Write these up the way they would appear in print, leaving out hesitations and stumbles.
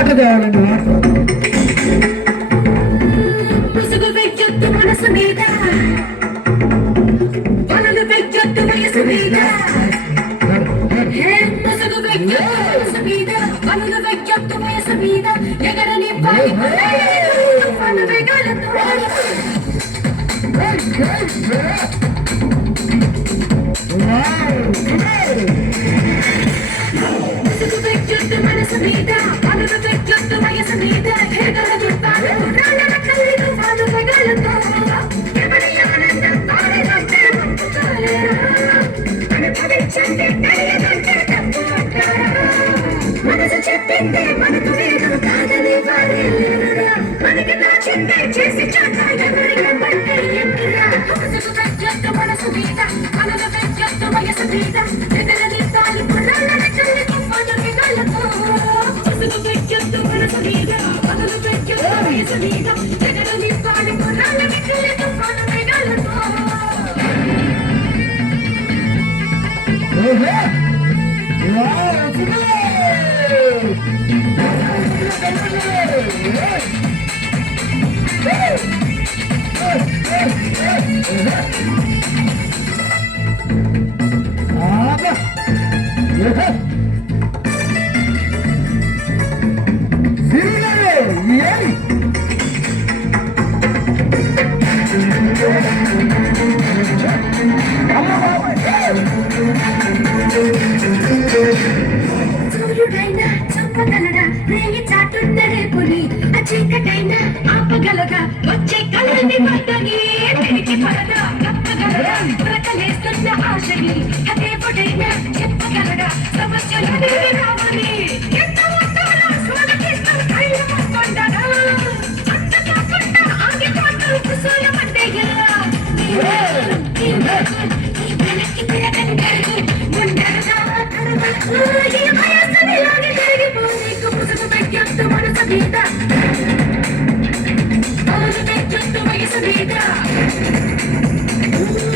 Water కావాలండి water. ముసుగు వెచ్చొద్దు మనసు మీద, పనులు వెచ్చొద్దు వయసు మీద. ముసుగు వెచ్చొద్దు మనసు మీద, పనులు వెచ్చొద్దు వయసు మీద. ఎగరని పను వేగాలతో ముసుగు వెచ్చొద్దు మనసు మీద, పనులు వెచ్చొద్దు వయసు మీద. ఎగరని పను వేగాలతో ఎవరి ఆనందం తాడేదంటే పంపుతాలేరా. అనుభవించండి తెలియదంటే తప్పు అంటారా. మనసు చెప్పిందే మనకు లేదు కాదని వారే లేరురా. మనకి నచ్చిందే చేసి చాట ఎవరికి పట్టే ఎంటురా. ముసుగు వెచ్చొద్దు మనసు మీద, పనులు వెచ్చొద్దు వయసు మీద. ఎగరని తాలి పుల్లాల కల్లి పను వేగాలతో. ముసుగు వెచ్చొద్దు మనసు మీద, పనులు వెచ్చొద్దు వయసు మీద. ఎగరని తాలి పుల్లాల కల్లి పను వేగాలతో. సూర్యుడైనా చంపగలడా రేగి చాటున్నరే పులి. చీకటైనా ఆపగలగా వచ్చే కళ్ళని పట్టని. తిరిగి పడదా తప్పగలడా బ్రతలేస్తున్న ఆశని. దేవుడైనా చెప్పగలడా సమస్యలని రావని. ఎంత మొత్తంలో స్వాగతిస్తూ కళ్ళు మొత్తండగా అంత కాకుండా ఆగిపోతూ కుశలమంటే ఎలా. వెనక్కి తిరగండి ముందరగా ఈ వయస్సుని లాగి తిరిగిపోనీకు. ముసుగు వెచ్చొద్దు మనసు మీద, పనులు వెచ్చొద్దు వయసు మీద.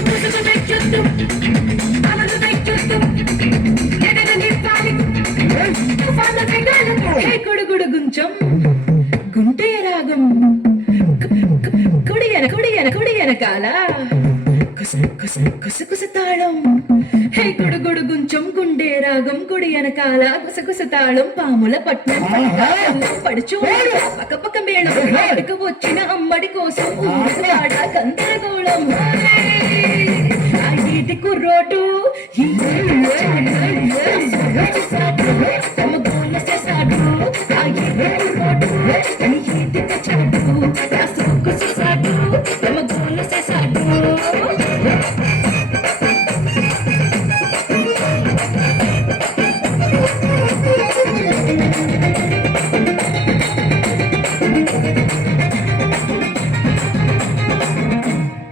ముసుగు వెచ్చొద్దు పనులు వెచ్చొద్దు ఎగరని తాలి తుఫాను వేగాలతో. కొడుగుడు గుంచం గుంటే రాగం కుడి వెనకాల కుసకుస తాళం. హే గుడుగుడు గుంచం గుండె రాగం గుడి వెనకాల కుసకుస తాళం. పాముల పట్నం పడుచు పక్క మేళం. అడుగు వచ్చిన అమ్మడి కోసం ఊరువాడ గందరగోళం. ఇది కుర్రోటు తమ గోల చేశాడు. ఇది తెచ్చాడు కుసేసాడు తమ గోల చేశాడు.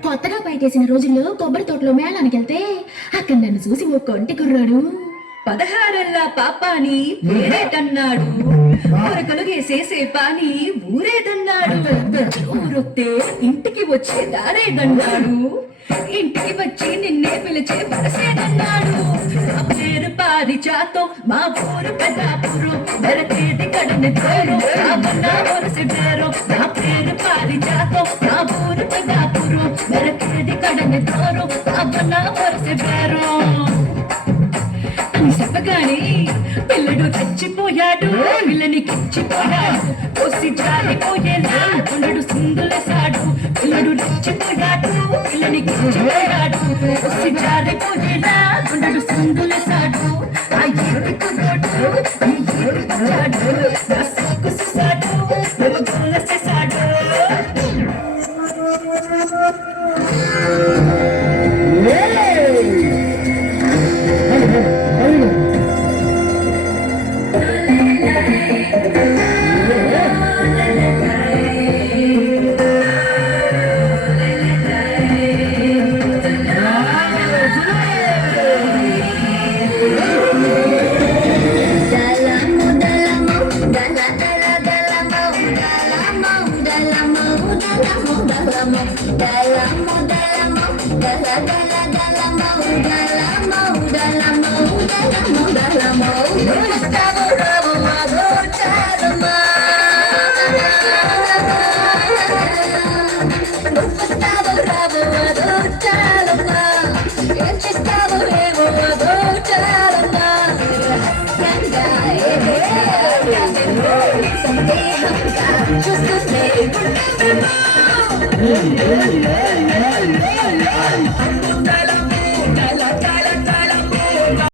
కొత్తగా బయటేసిన రోజుల్లో కొబ్బరి తోటలో మేళానికి వెళ్తే అక్కడ నన్ను చూసి ఓ కొంటి కుర్రాడు 16 పాపాని పేరేటన్నాడు. ఊరకలు వేసేసే పాని ఊరేదన్నాడు. ఊరొత్తే ఇంటికి వచ్చే దారేదన్నాడు. ఇంటికి వచ్చి నిన్నే పిలిచే వరసేదన్నాడు. నా పేరు పారిజాతం మా ఊరు పెద్దాపురం. మెరకేది కడని పేరు నా వరసే పేరు. నా పేరు పారిజాతం మా ఊరు పెద్దాపురం. మెరకేది కడని పేరు నా వరసే పేరు అని చెప్పగానే పిల్లడు చచ్చిపోయాడు. పిల్లని కిచ్చిపోయాడు. కోసి జారిపోయేలా కొండడు సిందులేశాడు. పిల్లడు చచ్చిపోయాడు. పిల్లని కిచ్చిపోయాడు. కోసి జారిపోయేలా కొండడు సిందులేశాడు. ఆ ఏడు కుర్రోడు ఈ ఏడు వచ్చాడు. నా సాకు చూశాడు గోల చేశాడు. Dalam చేస్తావో రావో అదో చాలమ్మా ఏం చేస్తావో ఏమో అదో చాలమ్మా రహస్యంగా ఏదో చేయాలో సందేహంగా చూస్తూనే ఉంటావేమో